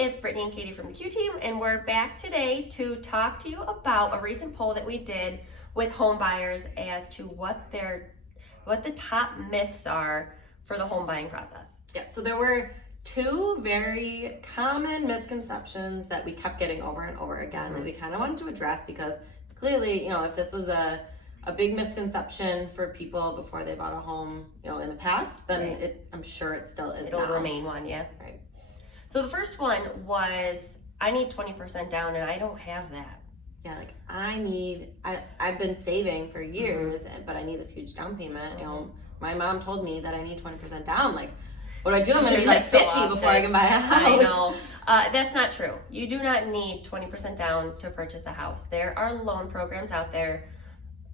it's Brittany and Katie from the Q Team, and we're back today to talk to you about a recent poll that we did with home buyers as to what the top myths are for the home buying process. Yeah, so there were two very common misconceptions that we kept getting over and over again that we kind of wanted to address, because clearly, if this was a big misconception for people before they bought a home, in the past, then I'm sure it still is. It'll remain one, yeah. Right. So the first one was, I need 20% down and I don't have that. Yeah, like I've been saving for years, but I need this huge down payment. My mom told me that I need 20% down. Like, what do I do? I'm going to be like 50 before I can buy a house. I know. That's not true. You do not need 20% down to purchase a house. There are loan programs out there.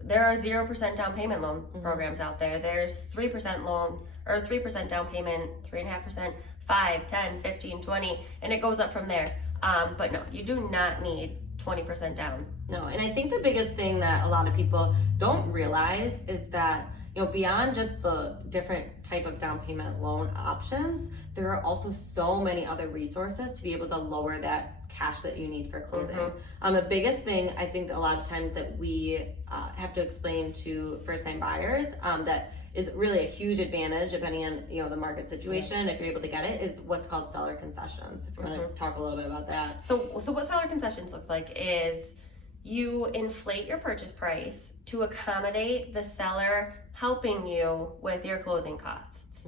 There are 0% down payment loan programs out there. There's 3% loan or 3% down payment, 3.5%, 5, 10, 15, 20, and it goes up from there. But no, you do not need 20% down. No, and I think the biggest thing that a lot of people don't realize is that, beyond just the different type of down payment loan options, there are also so many other resources to be able to lower that cash that you need for closing. The biggest thing I think that a lot of times that we have to explain to first-time buyers that is really a huge advantage depending on the market situation, if you're able to get it, is what's called seller concessions. If you want to talk a little bit about that. So what seller concessions looks like is you inflate your purchase price to accommodate the seller helping you with your closing costs.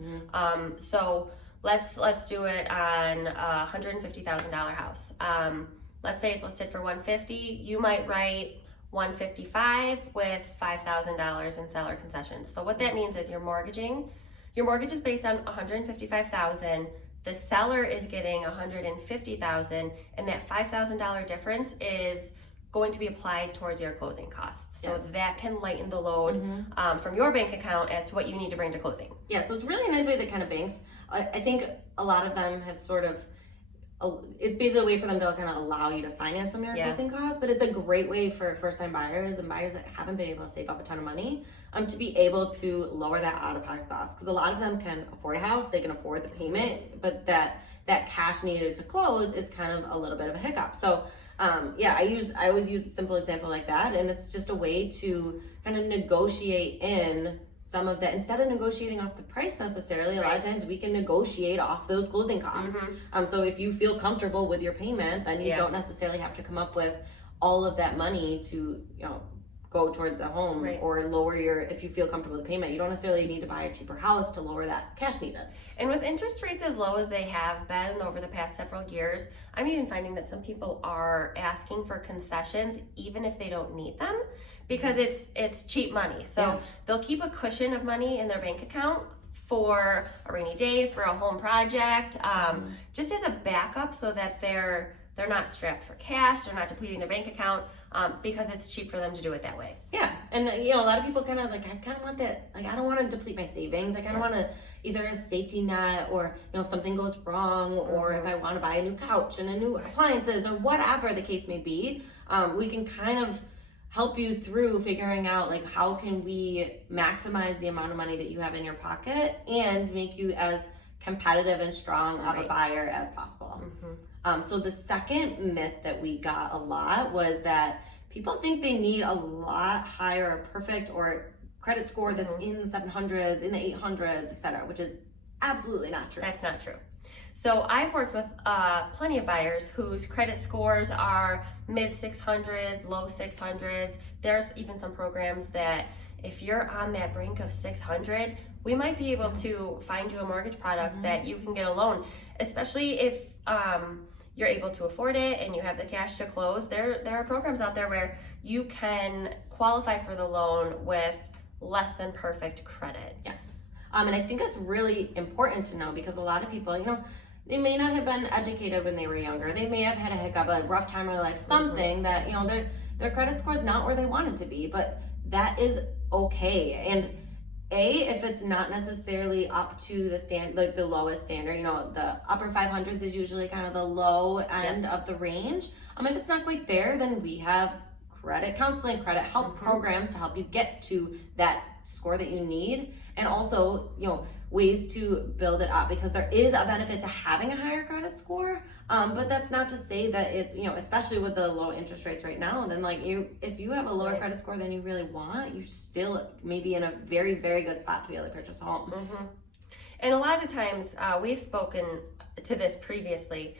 So let's do it on a $150,000 house. Let's say it's listed for $150,000. You might write $155,000 with $5,000 in seller concessions. So what that means is your mortgage is based on $155,000. The seller is getting $150,000, and that $5,000 difference is going to be applied towards your closing costs. So that can lighten the load from your bank account as to what you need to bring to closing. Yeah, so it's really a nice way that kind of banks, I think a lot of them have sort of, it's basically a way for them to kind of allow you to finance some of your closing costs, but it's a great way for first-time buyers and buyers that haven't been able to save up a ton of money to be able to lower that out-of-pocket cost. Because a lot of them can afford a house, they can afford the payment, but that cash needed to close is kind of a little bit of a hiccup. So I always use a simple example like that, and it's just a way to kind of negotiate in some of that instead of negotiating off the price necessarily. A lot of times we can negotiate off those closing costs. So if you feel comfortable with your payment, then you don't necessarily have to come up with all of that money to go towards the home or lower if you feel comfortable with the payment. You don't necessarily need to buy a cheaper house to lower that cash needed. And with interest rates as low as they have been over the past several years, I'm even finding that some people are asking for concessions even if they don't need them, because it's cheap money. So they'll keep a cushion of money in their bank account for a rainy day, for a home project, just as a backup, so that they're not strapped for cash, they're not depleting their bank account, because it's cheap for them to do it that way. Yeah, and a lot of people kind of I kind of want that, I don't want to deplete my savings. I kind of want to either a safety net, or if something goes wrong, or if I want to buy a new couch and a new appliances, or whatever the case may be, we can kind of help you through figuring out how can we maximize the amount of money that you have in your pocket and make you as competitive and strong of a buyer as possible. So the second myth that we got a lot was that people think they need a lot higher perfect or credit score that's in the 700s, in the 800s, etc., which is absolutely not true. That's not true. So I've worked with plenty of buyers whose credit scores are mid 600s, low 600s. There's even some programs that if you're on that brink of 600, we might be able to find you a mortgage product that you can get a loan, especially if you're able to afford it and you have the cash to close. There are programs out there where you can qualify for the loan with less than perfect credit. Yes. And I think that's really important to know, because a lot of people, they may not have been educated when they were younger. They may have had a hiccup, a rough time in their life, something that, their credit score is not where they want it to be, but that is okay. And if it's not necessarily up to the the lowest standard, the upper 500s is usually kind of the low end of the range. If it's not quite there, then we have credit counseling, credit help programs to help you get to that score that you need. And also, ways to build it up, because there is a benefit to having a higher credit score. But that's not to say that it's, especially with the low interest rates right now, then if you have a lower credit score than you really want, you're still maybe in a very, very good spot to be able to purchase a home. Mm-hmm. And a lot of times, we've spoken to this previously,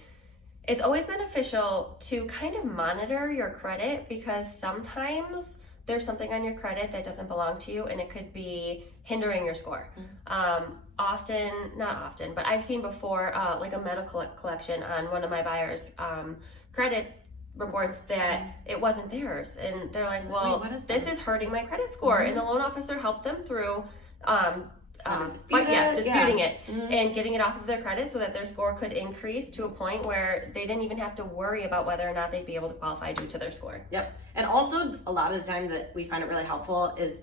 it's always beneficial to kind of monitor your credit, because sometimes there's something on your credit that doesn't belong to you and it could be hindering your score. Not often, but I've seen before like a medical collection on one of my buyers' credit reports that it wasn't theirs. And they're like, well, this is hurting my credit score. And the loan officer helped them through disputing it and getting it off of their credit so that their score could increase to a point where they didn't even have to worry about whether or not they'd be able to qualify due to their score. Yep. And also, a lot of the times that we find it really helpful is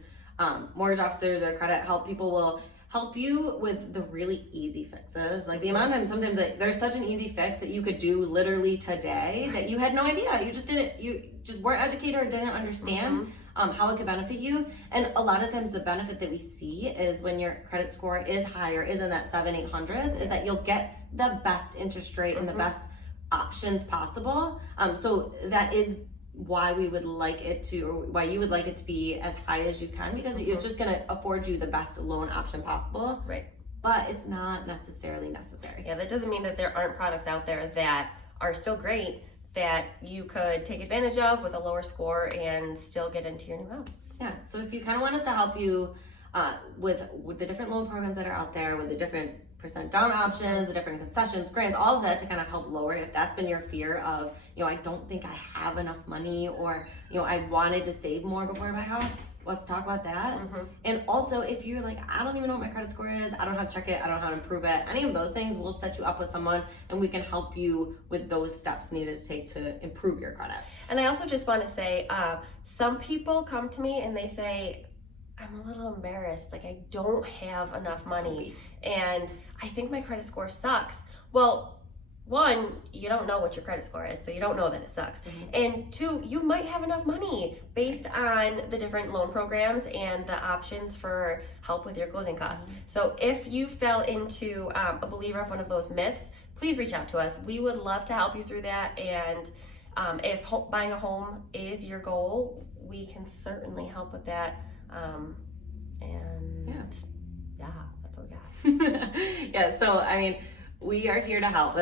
mortgage officers or credit help people will help you with the really easy fixes. Like the amount of times sometimes there's such an easy fix that you could do literally today that you had no idea. You just weren't educated or didn't understand how it could benefit you. And a lot of times the benefit that we see is when your credit score is higher, is in that 700-800s, is that you'll get the best interest rate and the best options possible. So that is why we would like it to, or why you would like it to be as high as you can, because it's just going to afford you the best loan option possible. Right. But it's not necessarily necessary. Yeah, that doesn't mean that there aren't products out there that are still great that you could take advantage of with a lower score and still get into your new house. Yeah, so if you kind of want us to help you with the different loan programs that are out there, with the different % down options, the different concessions, grants, all of that to kind of help lower, if that's been your fear of, I don't think I have enough money, or, I wanted to save more before I buy a house, let's talk about that. And also, if you're like, I don't even know what my credit score is, I don't know how to check it, I don't know how to improve it, any of those things, we'll set you up with someone and we can help you with those steps needed to take to improve your credit. And I also just want to say, some people come to me and they say, I'm a little embarrassed, like I don't have enough money and I think my credit score sucks. Well, one, you don't know what your credit score is, so you don't know that it sucks. And two, you might have enough money based on the different loan programs and the options for help with your closing costs. So if you fell into a believer of one of those myths, please reach out to us. We would love to help you through that. And if buying a home is your goal, we can certainly help with that. Yeah, that's what we got. Yeah, so I mean, we are here to help.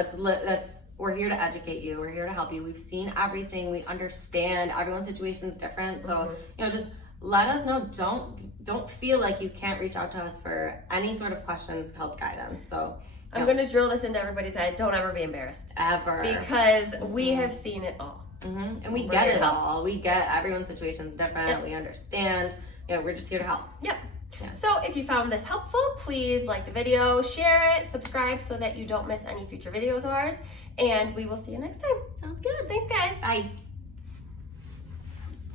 We're here to educate you. We're here to help you. We've seen everything. We understand everyone's situation is different. So, just let us know. Don't feel like you can't reach out to us for any sort of questions, help, guidance. So I'm going to drill this into everybody's head. Don't ever be embarrassed. Ever. Because we have seen it all. And we get it all. We get everyone's situation is different. Yep. We understand. We're just here to help. Yep. Yeah. So if you found this helpful, please like the video, share it, subscribe so that you don't miss any future videos of ours, and we will see you next time. Sounds good. Thanks, guys. Bye.